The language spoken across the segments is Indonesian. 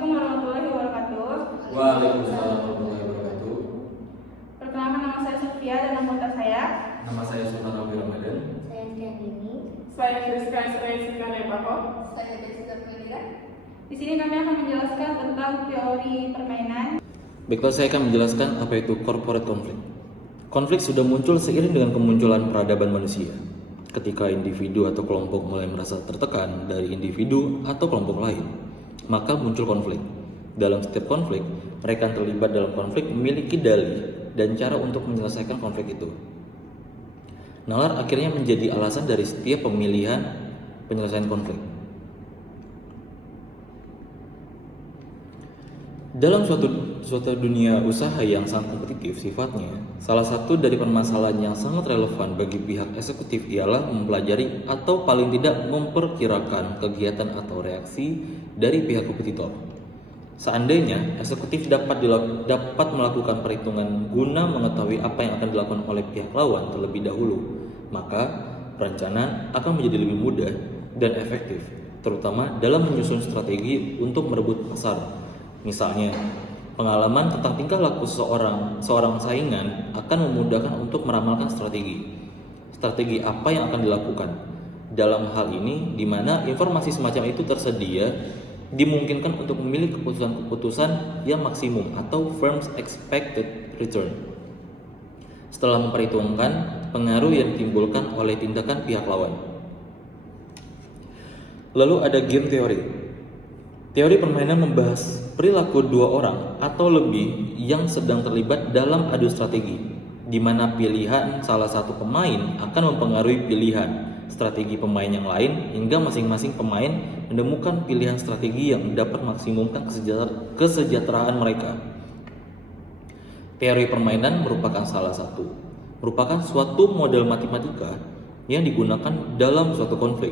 Assalamualaikum warahmatullahi wabarakatuh. Waalaikumsalam warahmatullahi wabarakatuh. Perkenalkan, nama saya Sofia dan anggota saya. Nama saya Sultan Rafi Ramadan. Saya Tiandini. Saya Friska Israel Nepako. Saya Jessica Melira. Di sini kami akan menjelaskan tentang teori permainan. Baiklah, saya akan menjelaskan apa itu corporate conflict. Konflik sudah muncul seiring dengan kemunculan peradaban manusia. Ketika individu atau kelompok mulai merasa tertekan dari individu atau kelompok lain, maka muncul konflik. Dalam setiap konflik, mereka yang terlibat dalam konflik memiliki dalih dan cara untuk menyelesaikan konflik itu. Nalar akhirnya menjadi alasan dari setiap pemilihan penyelesaian konflik. Dalam suatu dunia usaha yang sangat kompetitif sifatnya, salah satu dari permasalahan yang sangat relevan bagi pihak eksekutif ialah mempelajari atau paling tidak memperkirakan kegiatan atau reaksi dari pihak kompetitor. Seandainya eksekutif dapat melakukan perhitungan guna mengetahui apa yang akan dilakukan oleh pihak lawan terlebih dahulu, maka perencanaan akan menjadi lebih mudah dan efektif, terutama dalam menyusun strategi untuk merebut pasar. Misalnya, pengalaman tentang tingkah laku seorang saingan akan memudahkan untuk meramalkan strategi apa yang akan dilakukan. Dalam hal ini, di mana informasi semacam itu tersedia, dimungkinkan untuk memilih keputusan yang maksimum atau firm's expected return. Setelah memperhitungkan pengaruh yang ditimbulkan oleh tindakan pihak lawan. Lalu ada game theory. Teori permainan membahas perilaku dua orang atau lebih yang sedang terlibat dalam adu strategi, di mana pilihan salah satu pemain akan mempengaruhi pilihan strategi pemain yang lain hingga masing-masing pemain menemukan pilihan strategi yang dapat maksimumkan kesejahteraan mereka. Teori permainan merupakan suatu model matematika yang digunakan dalam suatu konflik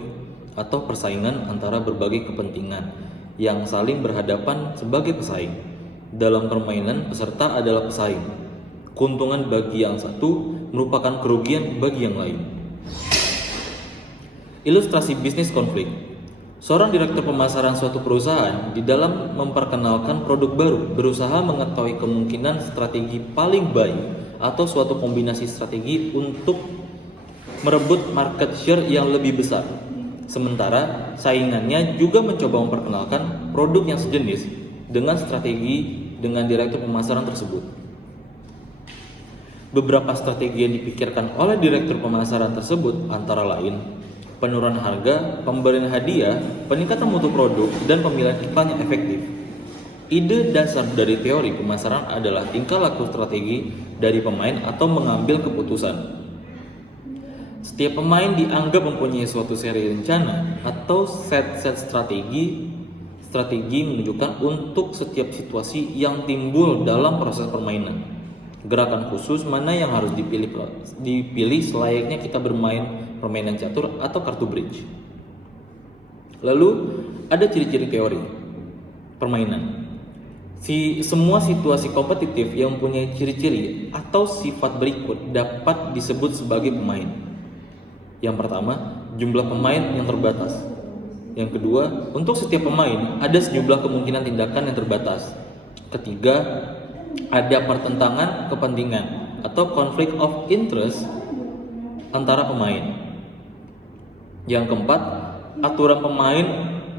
atau persaingan antara berbagai kepentingan yang saling berhadapan sebagai pesaing. Dalam permainan, peserta adalah pesaing. Keuntungan bagi yang satu merupakan kerugian bagi yang lain. Ilustrasi bisnis konflik. Seorang direktur pemasaran suatu perusahaan di dalam memperkenalkan produk baru berusaha mengetahui kemungkinan strategi paling baik atau suatu kombinasi strategi untuk merebut market share yang lebih besar. Sementara saingannya juga mencoba memperkenalkan produk yang sejenis dengan strategi dengan direktur pemasaran tersebut. Beberapa strategi yang dipikirkan oleh direktur pemasaran tersebut antara lain penurunan harga, pemberian hadiah, peningkatan mutu produk, dan pemilihan iklan yang efektif. Ide dasar dari teori pemasaran adalah tingkah laku strategi dari pemain atau mengambil keputusan. Setiap pemain dianggap mempunyai suatu seri rencana atau set strategi menunjukkan untuk setiap situasi yang timbul dalam proses permainan. Gerakan khusus mana yang harus dipilih selayaknya kita bermain permainan catur atau kartu bridge. Lalu ada ciri-ciri teori permainan. Semua situasi kompetitif yang mempunyai ciri-ciri atau sifat berikut dapat disebut sebagai pemain. Yang pertama, jumlah pemain yang terbatas. Yang kedua, untuk setiap pemain ada sejumlah kemungkinan tindakan yang terbatas. Ketiga, ada pertentangan kepentingan atau conflict of interest antara pemain. Yang keempat,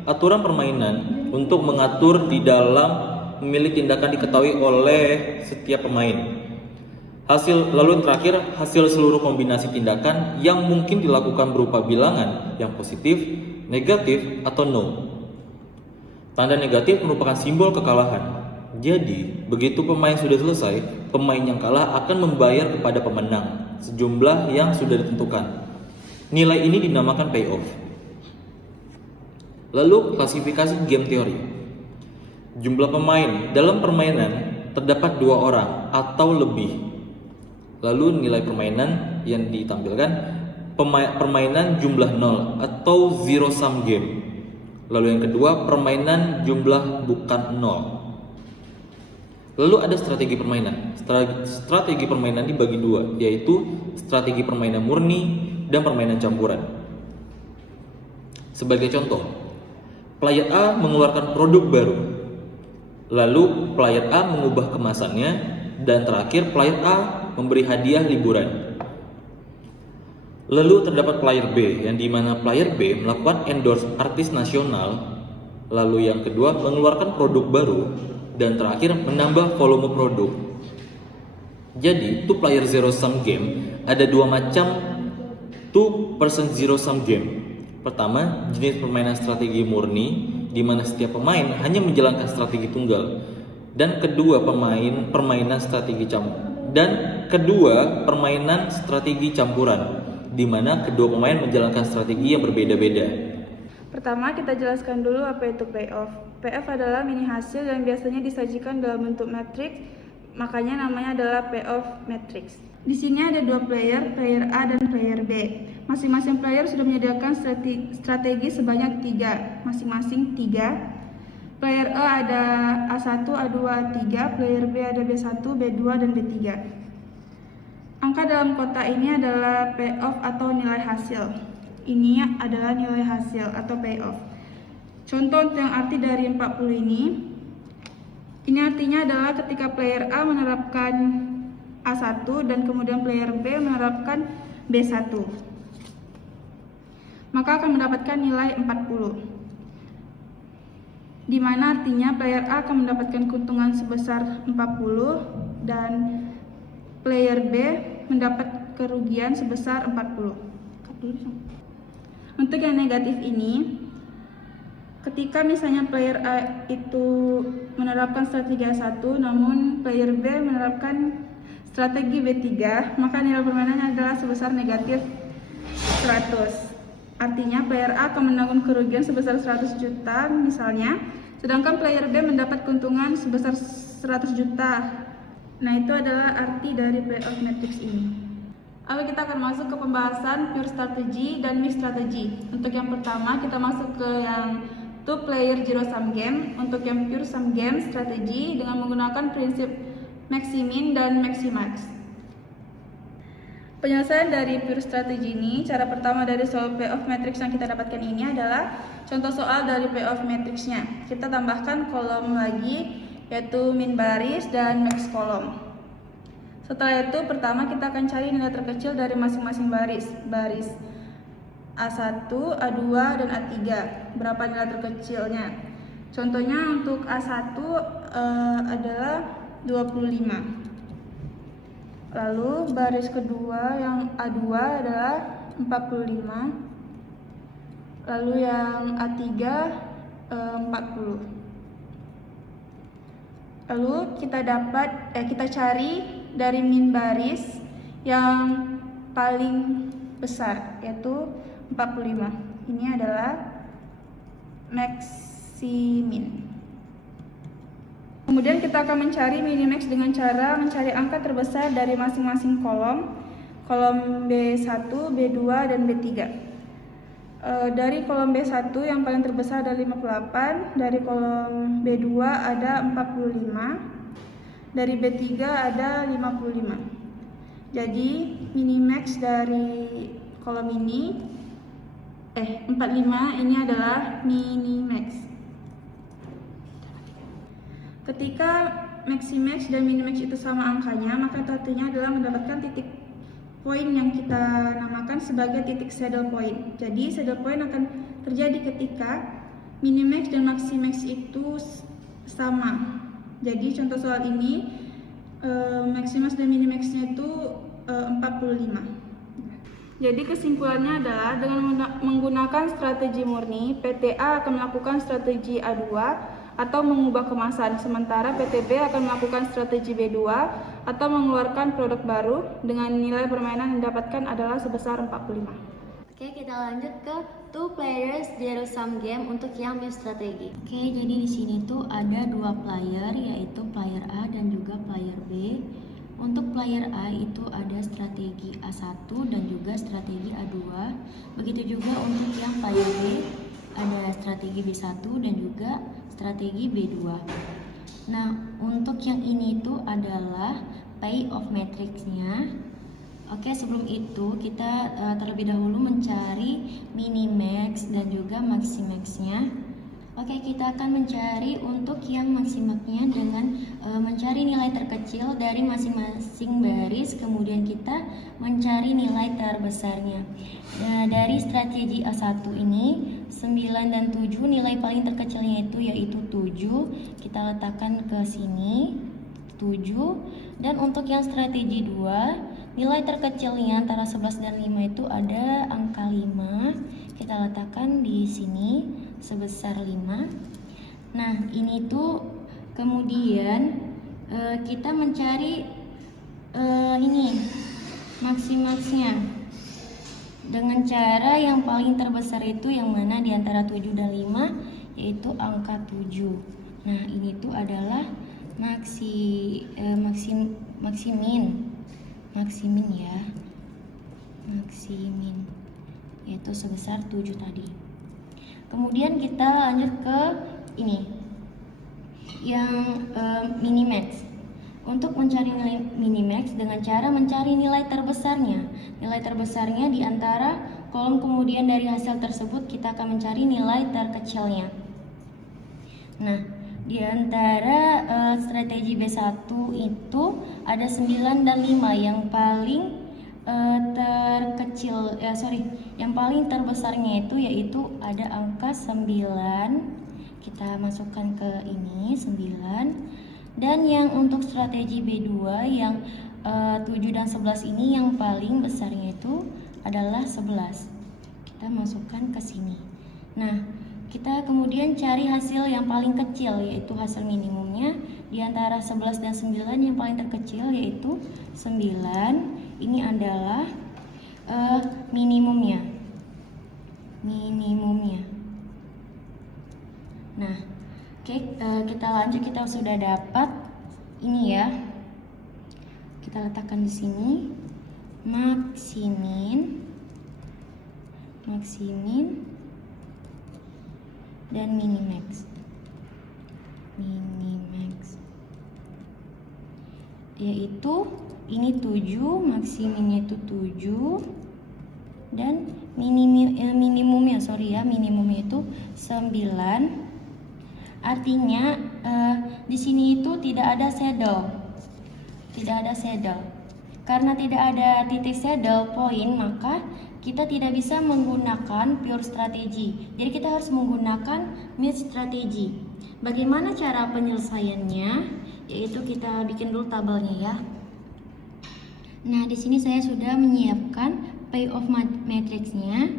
aturan permainan untuk mengatur di dalam memilih tindakan diketahui oleh setiap pemain. Lalu terakhir, hasil seluruh kombinasi tindakan yang mungkin dilakukan berupa bilangan yang positif, negatif, atau no. Tanda negatif merupakan simbol kekalahan. Jadi, begitu pemain sudah selesai, pemain yang kalah akan membayar kepada pemenang sejumlah yang sudah ditentukan. Nilai ini dinamakan payoff. Lalu, klasifikasi game teori. Jumlah pemain dalam permainan terdapat 2 orang atau lebih. Lalu nilai permainan yang ditampilkan permainan jumlah 0 atau zero sum game. Lalu yang kedua permainan jumlah bukan 0. Lalu ada strategi permainan. Strategi permainan dibagi 2, yaitu strategi permainan murni dan permainan campuran. Sebagai contoh, player A mengeluarkan produk baru. Lalu player A mengubah kemasannya, dan terakhir player A memberi hadiah liburan. Lalu terdapat player B, yang dimana player B melakukan endorse artis nasional. Lalu yang kedua mengeluarkan produk baru, dan terakhir menambah volume produk. Jadi two player zero sum game ada dua macam two person zero sum game. Pertama, jenis permainan strategi murni, di mana setiap pemain hanya menjalankan strategi tunggal, dan kedua permainan strategi campuran, di mana kedua pemain menjalankan strategi yang berbeda-beda. Pertama, kita jelaskan dulu apa itu payoff. Payoff adalah mini hasil yang biasanya disajikan dalam bentuk matriks, makanya namanya adalah payoff matrix. Di sini ada dua player A dan player B. Masing-masing player sudah menyediakan strategi sebanyak 3, masing-masing 3. Player A ada A1, A2, A3, player B ada B1, B2, dan B3. Angka dalam kotak ini adalah payoff atau nilai hasil. Ini adalah nilai hasil atau payoff. Contoh yang arti dari 40 ini artinya adalah ketika player A menerapkan A1 dan kemudian player B menerapkan B1, maka akan mendapatkan nilai 40, di mana artinya player A akan mendapatkan keuntungan sebesar 40 dan player B mendapat kerugian sebesar 40. Untuk yang negatif ini, ketika misalnya player A itu menerapkan strategi A1 namun player B menerapkan strategi B3, maka nilai permainannya adalah sebesar negatif 100. Artinya player A akan menanggung kerugian sebesar 100 juta misalnya, sedangkan player B mendapat keuntungan sebesar 100 juta. Nah, itu adalah arti dari payoff matrix ini. Lalu kita akan masuk ke pembahasan pure strategy dan mixed strategy. Untuk yang pertama, kita masuk ke yang two player zero sum game. Untuk yang pure sum game strategi dengan menggunakan prinsip maximin dan maximax. Penyelesaian dari pure strategi ini, cara pertama dari soal payoff matrix yang kita dapatkan ini adalah contoh soal dari payoff matrixnya. Kita tambahkan kolom lagi, yaitu min baris dan max kolom. Setelah itu, pertama kita akan cari nilai terkecil dari masing-masing baris A1, A2, dan A3. Berapa nilai terkecilnya? Contohnya untuk A1 adalah 25. Lalu baris kedua yang A2 adalah 45. Lalu yang A3 40. Lalu kita cari dari min baris yang paling besar, yaitu 45. Ini adalah maximin. Kemudian kita akan mencari minimax dengan cara mencari angka terbesar dari masing-masing kolom B1, B2, dan B3. Dari kolom B1 yang paling terbesar ada 58, dari kolom B2 ada 45, dari B3 ada 55. Jadi minimax dari kolom ini 45 ini adalah minimax. Ketika maximax dan minimax itu sama angkanya, maka itu artinya adalah mendapatkan titik poin yang kita namakan sebagai titik saddle point. Jadi saddle point akan terjadi ketika minimax dan maximax itu sama. Jadi contoh soal ini maximax dan minimaxnya itu 45. Jadi kesimpulannya adalah dengan menggunakan strategi murni, PT A akan melakukan strategi A2 atau mengubah kemasan, sementara PT B akan melakukan strategi B2 atau mengeluarkan produk baru dengan nilai permainan yang didapatkan adalah sebesar 45. Oke, kita lanjut ke two players zero sum game untuk yang mixed strategi. Oke, jadi di sini tuh ada dua player, yaitu player A dan juga player B. Untuk player A itu ada strategi A1 dan juga strategi A2. Begitu juga untuk yang player B ada strategi B1 dan juga strategi B2. Nah, untuk yang ini tuh adalah payoff matrixnya. Oke, sebelum itu kita terlebih dahulu mencari minimax dan juga maximaxnya. Oke, kita akan mencari untuk yang maksimalnya dengan mencari nilai terkecil dari masing-masing baris, kemudian kita mencari nilai terbesarnya. Dari strategi A1 ini 9 dan 7 nilai paling terkecilnya itu yaitu 7. Kita letakkan ke sini 7. Dan untuk yang strategi 2 nilai terkecilnya antara 11 dan 5 itu ada angka 5. Kita letakkan di sini sebesar 5. Nah, ini tuh kemudian kita mencari ini maksimalnya dengan cara yang paling terbesar itu yang mana di antara 7 dan 5, yaitu angka 7. Nah, ini tuh adalah maksimin ya. Maksimin yaitu sebesar 7 tadi. Kemudian kita lanjut ke ini yang minimax. Untuk mencari nilai minimax dengan cara mencari nilai terbesarnya. Nilai terbesarnya di antara kolom, kemudian dari hasil tersebut kita akan mencari nilai terkecilnya. Nah, di antara strategi B1 itu ada 9 dan 5 yang paling yang paling terbesarnya itu yaitu ada angka 9. Kita masukkan ke ini 9. Dan yang untuk strategi B2 yang 7 dan 11 ini yang paling besarnya itu adalah 11. Kita masukkan ke sini. Nah, kita kemudian cari hasil yang paling kecil yaitu hasil minimumnya di antara 11 dan 9 yang paling terkecil yaitu 9. Ini adalah minimumnya. Nah, oke, kita lanjut. Kita sudah dapat ini ya. Kita letakkan di sini maksimin dan minimax. Yaitu ini 7, maksiminnya itu 7 dan minimumnya itu 9. Artinya di sini itu tidak ada saddle. Karena tidak ada titik saddle point, maka kita tidak bisa menggunakan pure strategi. Jadi kita harus menggunakan mid strategi. Bagaimana cara penyelesaiannya? Yaitu kita bikin dulu tabelnya ya. Nah, di sini saya sudah menyiapkan payoff matrixnya.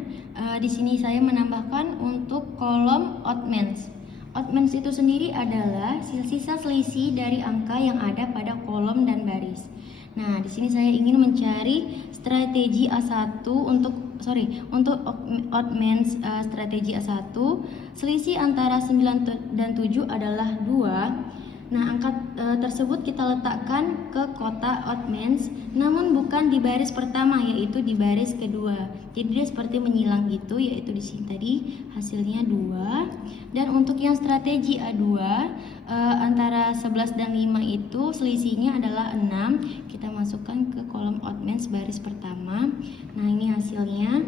Di sini saya menambahkan untuk kolom oddmans. Oddmans itu sendiri adalah sisa selisih dari angka yang ada pada kolom dan baris. Nah, di sini saya ingin mencari strategi A1 untuk oddmans strategi A1. Selisih antara 9 dan 7 adalah 2. Nah, angka tersebut kita letakkan ke kotak oddmans, namun bukan di baris pertama, yaitu di baris kedua. Jadi dia seperti menyilang gitu, yaitu di sini tadi hasilnya 2. Dan untuk yang strategi A2 antara 11 dan 5 itu selisihnya adalah 6. Kita masukkan ke kolom oddmans baris pertama. Nah, ini hasilnya.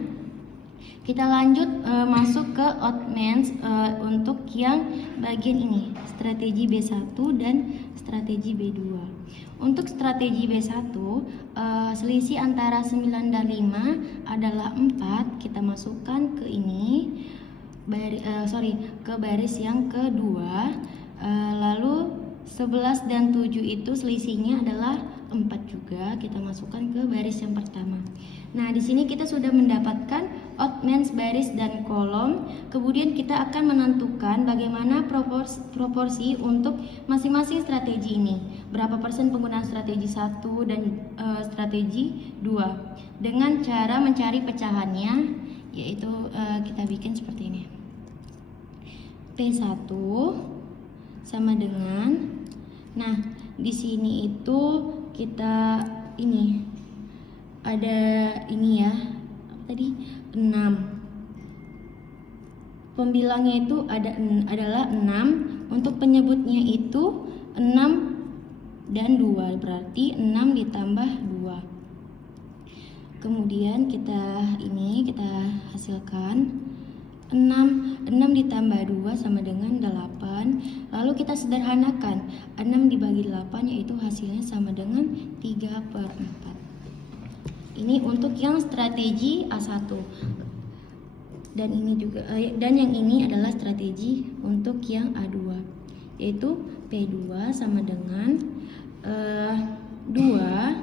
Kita lanjut masuk ke oddmans untuk yang bagian ini, strategi B1 dan strategi B2. Untuk strategi B1, selisih antara 9 dan 5 adalah 4. Kita masukkan ke ini, ke baris yang kedua. Lalu 11 dan 7 itu selisihnya adalah 4 juga. Kita masukkan ke baris yang pertama. Nah, di sini kita sudah mendapatkan oddmans baris dan kolom. Kemudian kita akan menentukan bagaimana proporsi untuk masing-masing strategi ini. Berapa persen penggunaan strategi 1 dan strategi 2. Dengan cara mencari pecahannya, yaitu kita bikin seperti ini. P1 sama dengan, nah, di sini itu kita ini ada ini ya, tadi 6. Pembilangnya itu adalah 6. Untuk penyebutnya itu 6 dan 2, berarti 6 ditambah 2. Kemudian kita hasilkan 6 ditambah 2 sama dengan 8. Lalu kita sederhanakan, 6 dibagi 8 yaitu hasilnya sama dengan 3/4. Ini untuk yang strategi A1. Dan ini juga dan yang ini adalah strategi untuk yang A2, yaitu P2 sama dengan 2.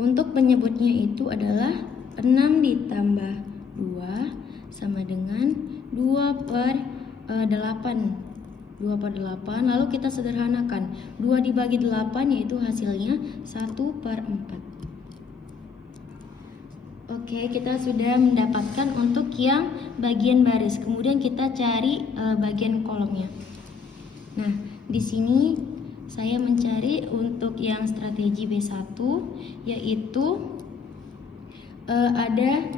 Untuk penyebutnya itu adalah 6 ditambah 2 sama dengan 2/8. 2/8. Lalu kita sederhanakan, 2 dibagi 8 yaitu hasilnya 1/4. Oke, kita sudah mendapatkan untuk yang bagian baris. Kemudian kita cari bagian kolomnya. Nah, di sini saya mencari untuk yang strategi B1, yaitu ada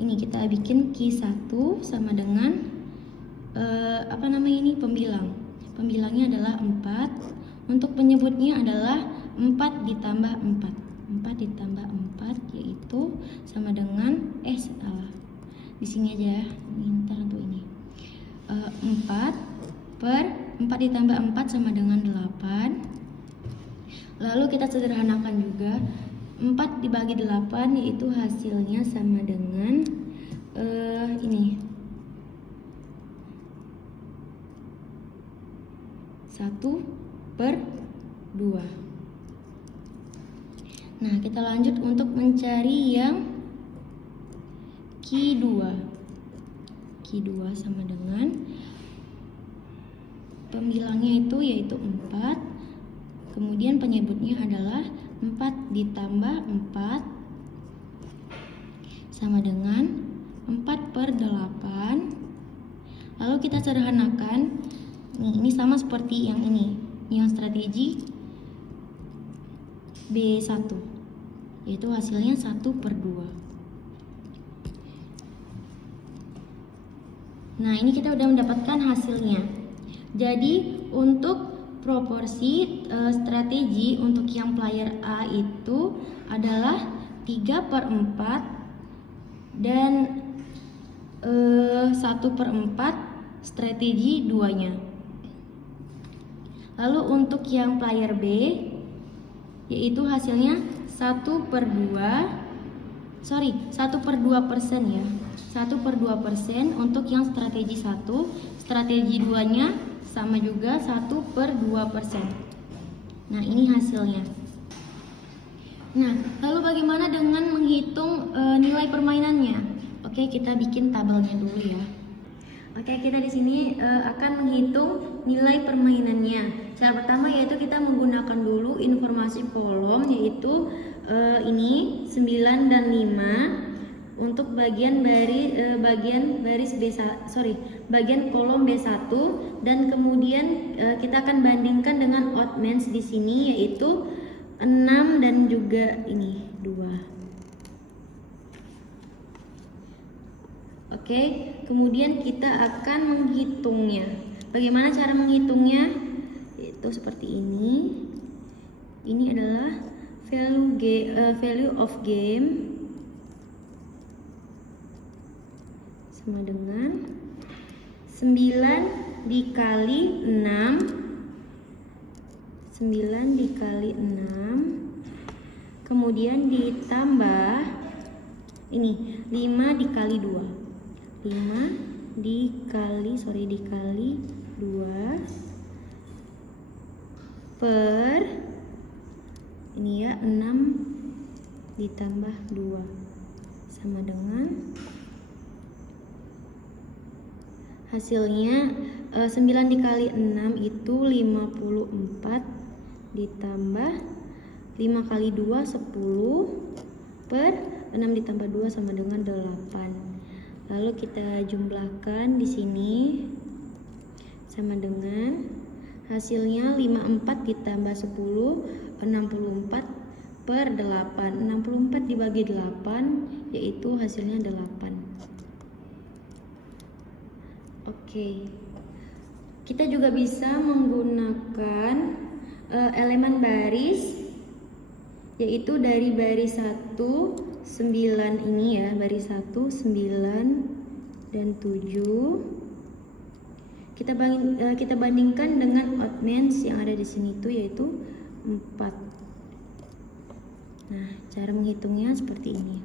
ini, kita bikin Q1 sama dengan pembilang. Pembilangnya adalah 4. Untuk penyebutnya adalah 4 ditambah 4. 4 ditambah 4 yaitu sama dengan salah. Di sini aja, ntar untuk ini. 4 ditambah 4 sama dengan 8. Lalu kita sederhanakan juga, 4 dibagi 8 yaitu hasilnya sama dengan ini 1/2. Nah, kita lanjut untuk mencari yang Q2. Q2 sama dengan pembilangnya itu yaitu 4. Kemudian penyebutnya adalah 4 ditambah 4 sama dengan 4/8. Lalu kita sederhanakan. Ini sama seperti yang ini, yang strategi B1, yaitu hasilnya 1/2. Nah, ini kita udah mendapatkan hasilnya. Jadi untuk proporsi strategi untuk yang player A itu adalah 3/4 dan 1/4 strategi 2-nya. Lalu untuk yang player B yaitu hasilnya 1/2% ya. 1/2% untuk yang strategi 1, strategi 2-nya sama juga 1/2%. Nah, ini hasilnya. Nah, lalu bagaimana dengan menghitung nilai permainannya? Oke, kita bikin tabelnya dulu ya. Oke, kita di sini akan menghitung nilai permainannya. Cara pertama yaitu kita menggunakan dulu informasi kolom, yaitu ini 9 dan 5 untuk bagian kolom B1, dan kemudian kita akan bandingkan dengan odd mans di sini yaitu 6 dan juga ini 2. Oke, kemudian kita akan menghitungnya. Bagaimana cara menghitungnya? Itu seperti ini. Ini adalah value of game sama dengan 9 dikali 6. 9 dikali 6. Kemudian ditambah ini 5 dikali 2. 5 dikali 2 per ini ya 6 ditambah 2 sama dengan hasilnya 9 dikali 6 itu 54 ditambah 5 kali 2 10 per 6 ditambah 2 sama dengan 8. Lalu kita jumlahkan di sini sama dengan hasilnya 54 ditambah 10 64 per 8. 64 dibagi 8 yaitu hasilnya 8. Oke. Kita juga bisa menggunakan elemen baris, yaitu dari baris 1 9 ini ya, baris 1, 9 dan 7. Kita bandingkan dengan odd mans yang ada di sini itu yaitu 4. Nah, cara menghitungnya seperti ini.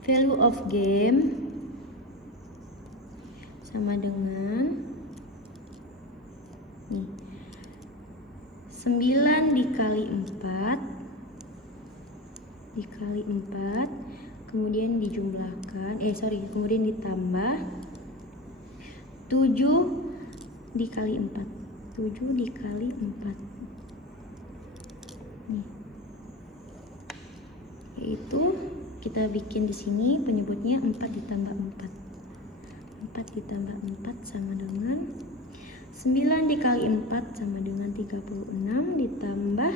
Value of game sama dengan nih, 9 dikali 4 kemudian dijumlahkan kemudian ditambah 7 dikali 4 nih, yaitu kita bikin di sini penyebutnya 4 ditambah 4 sama dengan 9 dikali 4 sama dengan 36 ditambah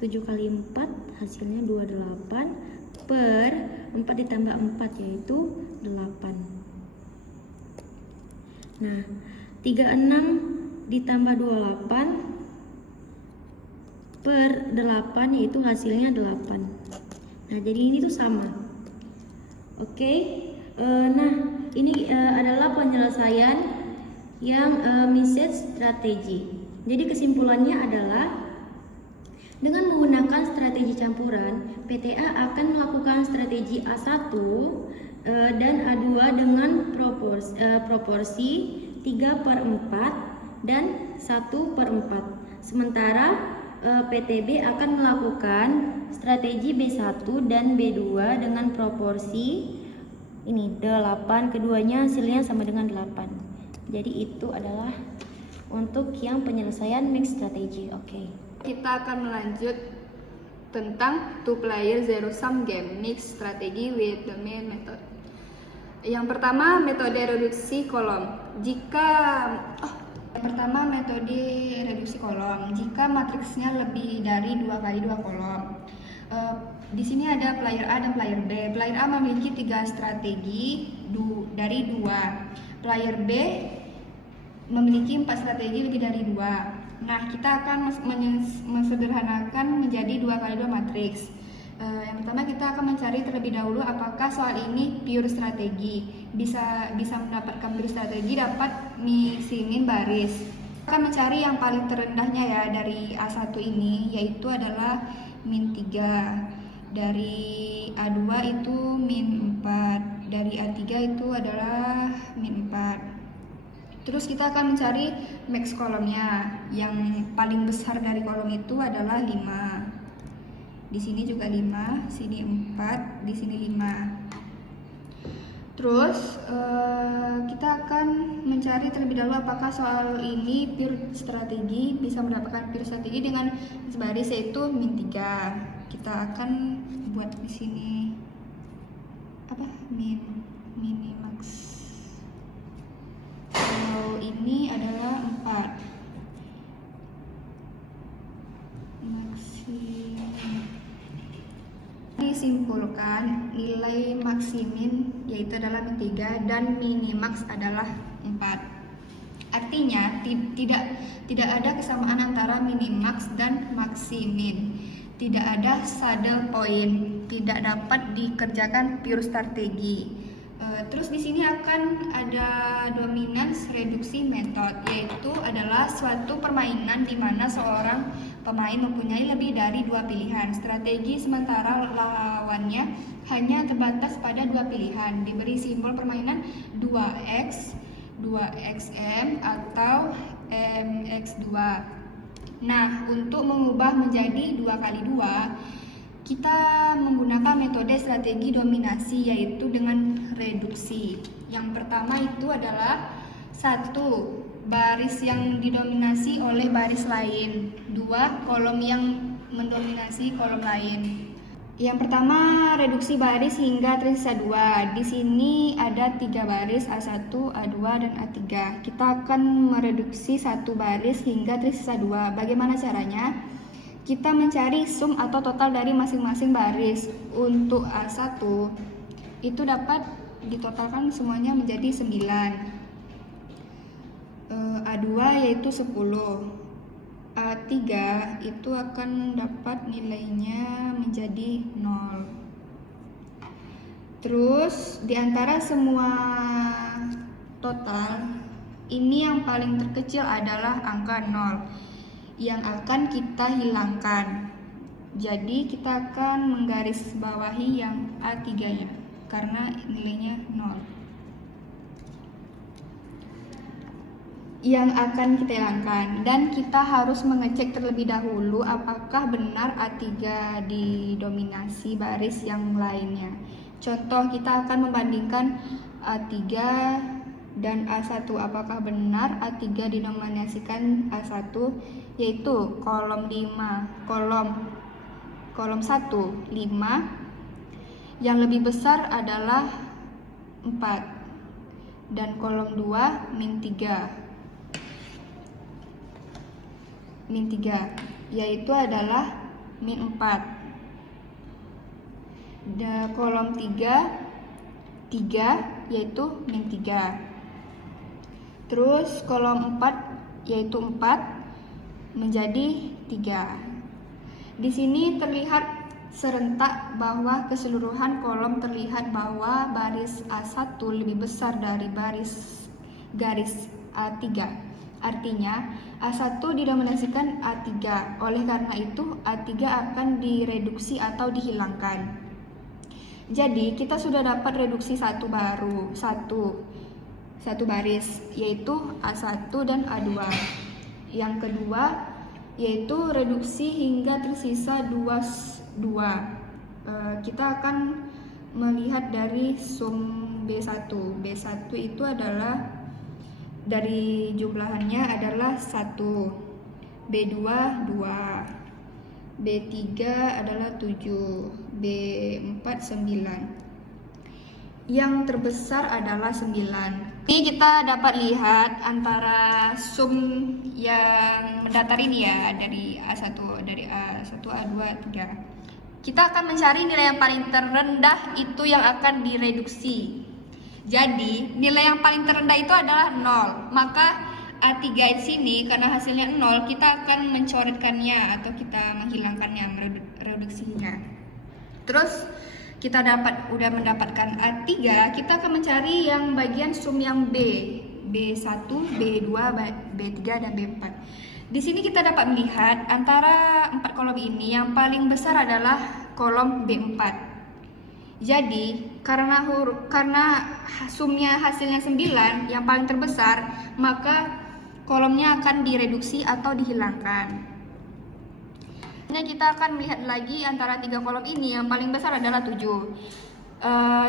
7 kali 4 hasilnya 28 per 4 ditambah 4 yaitu 8. Nah, 36 ditambah 28 per 8 yaitu hasilnya 8. Nah, jadi ini tuh sama. Oke. Nah, ini adalah penyelesaian yang message strategi. Jadi kesimpulannya adalah dengan menggunakan strategi campuran, PTA akan melakukan strategi A1 dan A2 dengan proporsi 3/4 dan 1/4. Sementara PTB akan melakukan strategi B1 dan B2 dengan proporsi ini 8, keduanya hasilnya sama dengan 8. Jadi itu adalah untuk yang penyelesaian mix strategi. Oke. Kita akan melanjut tentang two player zero sum game mix strategi with the main method. Yang pertama, metode reduksi kolom. Jika matriksnya lebih dari 2x2 kolom. Di sini ada player A dan player B. Player A memiliki 3 strategi dari 2. Player B memiliki 4 strategi lebih dari 2. Nah, kita akan mensederhanakan menjadi 2x2 matriks. Yang pertama kita akan mencari terlebih dahulu apakah soal ini pure strategi. Bisa mendapatkan pure strategi dapat mixin baris. Kita akan mencari yang paling terendahnya ya dari A1 ini, yaitu adalah min 3. Dari A2 itu min 4. Dari A3 itu adalah min 4. Terus kita akan mencari max kolomnya. Yang paling besar dari kolom itu adalah 5. Di sini juga 5, sini 4, di sini 5. Terus kita akan mencari terlebih dahulu apakah soal ini pure strategi, bisa mendapatkan pure strategi dengan baris yaitu min 3. Kita akan buat di sini minimax. Kalau ini adalah 4. Disimpulkan nilai maksimin yaitu adalah min 3 dan minimax adalah 4. Artinya tidak ada kesamaan antara minimax dan maksimin. Tidak ada saddle point, tidak dapat dikerjakan pure strategi. Terus di sini akan ada dominance reduksi method, yaitu adalah suatu permainan di mana seorang pemain mempunyai lebih dari 2 pilihan strategi, sementara lawannya hanya terbatas pada 2 pilihan. Diberi simbol permainan 2x, 2xm atau mx2. Nah, untuk mengubah menjadi 2x2, kita menggunakan metode strategi dominasi, yaitu dengan reduksi. Yang pertama itu adalah 1. Baris yang didominasi oleh baris lain. 2. Kolom yang mendominasi kolom lain. Yang pertama, reduksi baris hingga tersisa 2. Di sini ada 3 baris, A1, A2, dan A3. Kita akan mereduksi 1 baris hingga tersisa 2. Bagaimana caranya? Kita mencari sum atau total dari masing-masing baris. Untuk A1 itu dapat ditotalkan semuanya menjadi 9. A2 yaitu 10. A3 itu akan dapat nilainya menjadi 0. Terus di antara semua total, ini yang paling terkecil adalah angka 0 yang akan kita hilangkan. Jadi kita akan menggarisbawahi yang A3-nya karena nilainya 0. Yang akan kita hilangkan, dan kita harus mengecek terlebih dahulu apakah benar A3 didominasi baris yang lainnya. Contoh, kita akan membandingkan A3 dan A1, apakah benar A3 didominasikan A1, yaitu kolom 5, kolom 1 5, yang lebih besar adalah 4, dan kolom 2 min 3, yaitu adalah min 4. Kolom 3 yaitu min 3. Terus kolom 4 yaitu 4 menjadi 3. Di sini terlihat serentak bahwa keseluruhan kolom terlihat bahwa baris A1 lebih besar dari garis A3. Artinya A1 didominasikan A3. Oleh karena itu A3 akan direduksi atau dihilangkan. Jadi kita sudah dapat reduksi satu baris, yaitu A1 dan A2. Yang kedua yaitu reduksi hingga tersisa 2. Kita akan melihat dari sum B1. B1 itu adalah dari jumlahannya adalah 1, B2 2, B3 adalah 7, B4 9. Yang terbesar adalah 9. Ini kita dapat lihat antara sum yang mendatar ini ya, dari A1, A2, A3. Kita akan mencari nilai yang paling terendah itu yang akan direduksi. Jadi, nilai yang paling terendah itu adalah 0. Maka A3 di sini karena hasilnya 0, kita akan mencoretkannya atau kita menghilangkannya, mereduksinya. Terus kita udah mendapatkan A3, kita akan mencari yang bagian sum yang B1, B2, B3 dan B4. Di sini kita dapat melihat antara 4 kolom ini yang paling besar adalah kolom B4. Jadi karena sumnya hasilnya 9 yang paling terbesar, maka kolomnya akan direduksi atau dihilangkan. Nah, kita akan melihat lagi antara 3 kolom ini yang paling besar adalah 7.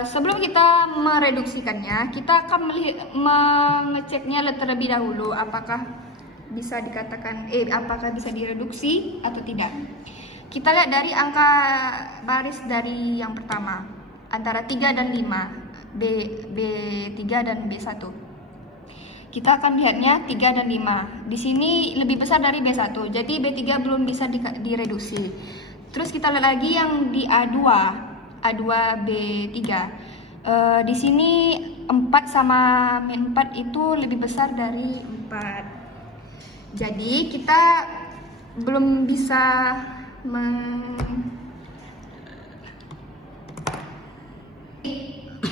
Sebelum kita mereduksikannya, kita akan mengeceknya terlebih dahulu apakah bisa dikatakan apakah bisa direduksi atau tidak. Kita lihat dari angka baris dari yang pertama, antara 3 dan 5, B3 dan B1. Kita akan lihatnya 3 dan 5. Di sini lebih besar dari B1, jadi B3 belum bisa direduksi. Terus kita lihat lagi yang di A2 B3. Di sini 4 sama min 4 itu lebih besar dari 4. Jadi kita belum bisa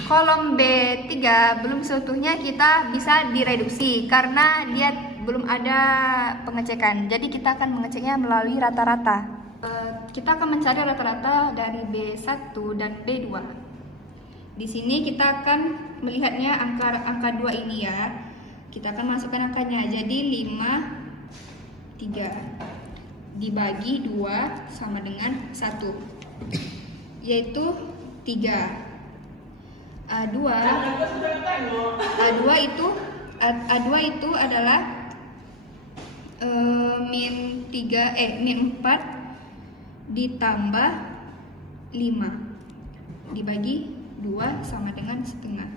kolom B3 belum seutuhnya kita bisa direduksi karena dia belum ada pengecekan. Jadi kita akan mengeceknya melalui rata-rata. Kita akan mencari rata-rata dari B1 dan B2. Di sini kita akan melihatnya angka 2 ini ya. Kita akan masukkan angkanya. Jadi 5 3 dibagi 2 sama dengan 1, yaitu 3. A2 itu adalah min 4 ditambah 5 dibagi 2 sama dengan setengah.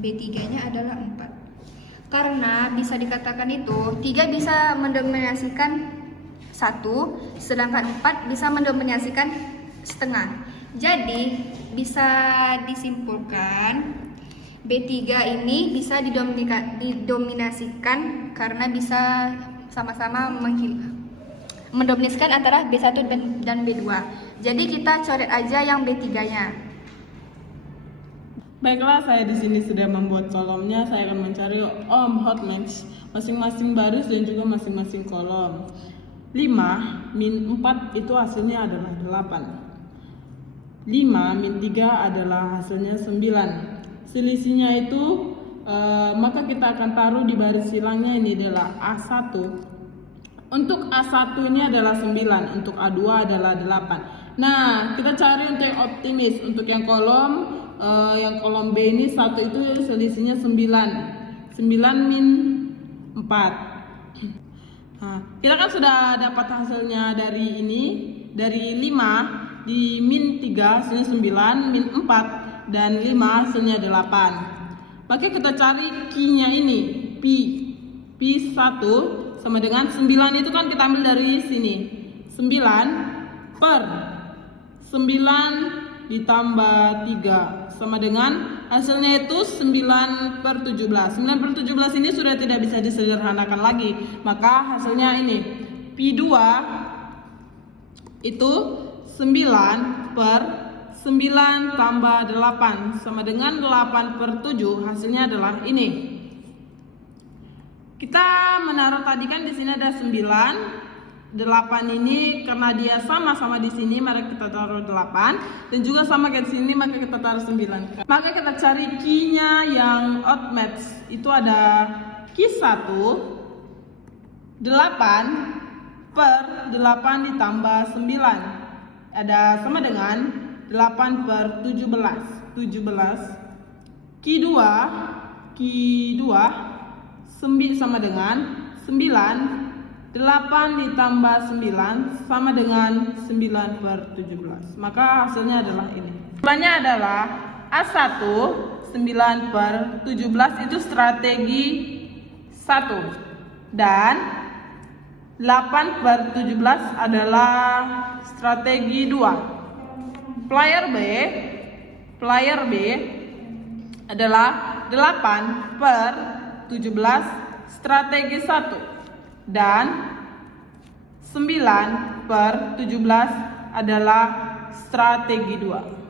B3-nya adalah 4. Karena bisa dikatakan itu 3 bisa mendominasikan 1, sedangkan 4 bisa mendominasikan setengah. Jadi bisa disimpulkan B3 ini bisa didominasikan karena bisa sama-sama mendominasikan antara B1 dan B2. Jadi kita coret aja yang B3-nya. Baiklah, saya di sini sudah membuat kolomnya. Saya akan mencari hot match masing-masing baris dan juga masing-masing kolom. 5 min 4 itu hasilnya adalah 8. 5 min 3 adalah hasilnya 9. Selisihnya itu maka kita akan taruh di baris silangnya, ini adalah A1. Untuk A1 ini adalah 9, untuk A2 adalah 8. Nah, kita cari untuk yang optimis. Untuk yang kolom B ini 1 itu selisihnya 9. 9 min 4. Nah, kita kan sudah dapat hasilnya dari ini, dari 5 di min 3 hasilnya 9, min 4 dan 5 hasilnya 8. Maka kita cari Q-nya ini, P1 sama dengan 9 itu kan kita ambil dari sini. 9 per 9 ditambah 3 sama dengan hasilnya itu 9 per 17. 9 per 17 ini sudah tidak bisa disederhanakan lagi. Maka hasilnya ini P2 itu 9 per 9 tambah 8 sama dengan 8 per 7. Hasilnya adalah ini. Kita menaruh tadi kan di sini ada 9. 8 ini karena dia sama-sama di sini, maka kita taruh 8 dan juga sama kayak di sini, maka kita taruh 9. Maka kita cari Q-nya yang odd match. Itu ada Q1 8 per 8 ditambah 9. Ada sama dengan 8 per 17. Q2 sama dengan 9. 8 ditambah 9 sama dengan 9 per 17. Maka hasilnya adalah ini. Jawabannya adalah A1 9 per 17 itu strategi 1. Dan 8 per 17 adalah strategi 2. Player B adalah 8 per 17 strategi 1. Dan 9 per 17 adalah strategi 2.